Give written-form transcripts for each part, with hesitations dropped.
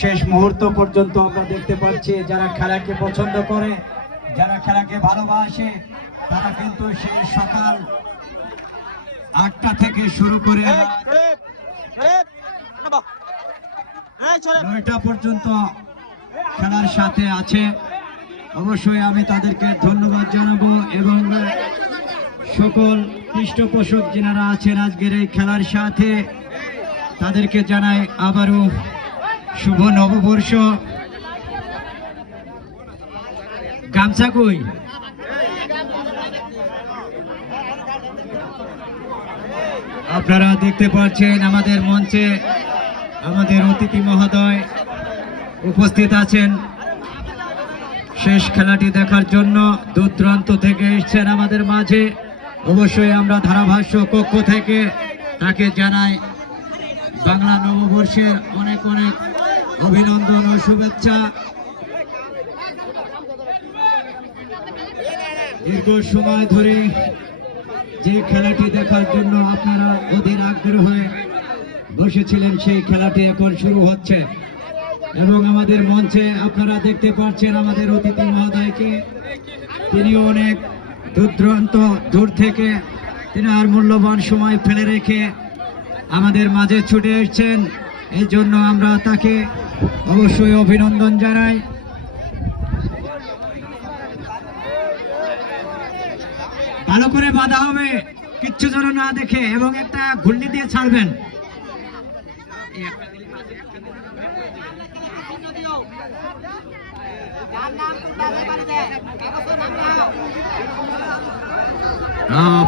শেষ মুহূর্ত পর্যন্ত আমরা দেখতে পাচ্ছি যারা খেলাকে পছন্দ করে, যারা খেলাকে ভালোবাসে, তারা কিন্তু সেই সকাল 8টা থেকে শুরু করে 9টা পর্যন্ত খেলার সাথে আছে। অবশ্যই আমি তাদেরকে ধন্যবাদ জানাবো এবং সকল পৃষ্ঠপোষক যারা আছেন আজকের এই খেলার সাথে তাদেরকে জানাই আবারও শুভ নববর্ষ। গামছা কই? আপনারা দেখতে পাচ্ছেন আমাদের মঞ্চে আমাদের অতিথি মহোদয় উপস্থিত আছেন শেষ খেলাটি দেখার জন্য। দূর দূরান্ত থেকে এসেছেন আমাদের মাঝে। অবশ্যই আমরা ধারাভাষ্য কক্ষ থেকে তাকে জানাই বাংলা নববর্ষের অনেক অনেক অভিনন্দন ও শুভেচ্ছা। দীর্ঘ সময় ধরে যে খেলাটি দেখার জন্য আপনারা অধীর আগ্রহ হয়ে বসেছিলেন সেই খেলাটি এখন শুরু হচ্ছে এবং আমাদের মঞ্চে আপনারা দেখতে পাচ্ছেন আমাদের অতিথি মহোদয়কে। তিনি অনেক দূর থেকে তিনি আর মূল্যবান সময় ফেলে রেখে আমাদের মাঝে ছুটে এসেছেন, এই জন্য আমরা তাকে অবশ্যই অভিনন্দন জানাই। ভালো করে বাঁধা হবে, কিচ্ছু যেন না দেখে, এবং একটা ঘুল্লি দিয়ে ছাড়বেন।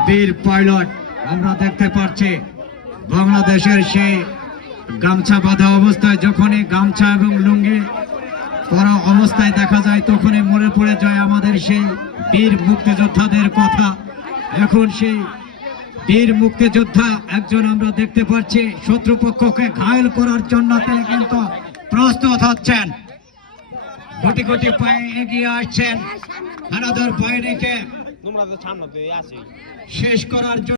বীর পাইলট আমরা দেখতে পাচ্ছি বাংলাদেশের সেই গামছা বাঁধা অবস্থায়, যখনই গামছা এবং লুঙ্গি পরা অবস্থায় দেখা যায় তখনই মনে পড়ে যায় আমাদের সেই বীর মুক্তিযোদ্ধাদের কথা। এখন সেই বীর মুক্তিযোদ্ধা একজন আমরা দেখতে পাচ্ছি শত্রুপক্ষকে ঘায়েল করার জন্য তিনি কিন্তু প্রস্তুত হচ্ছেন, কোটি কোটি পায়ে এগিয়ে আসছেন হানাদার বাহিনীকে শেষ করার জন্য।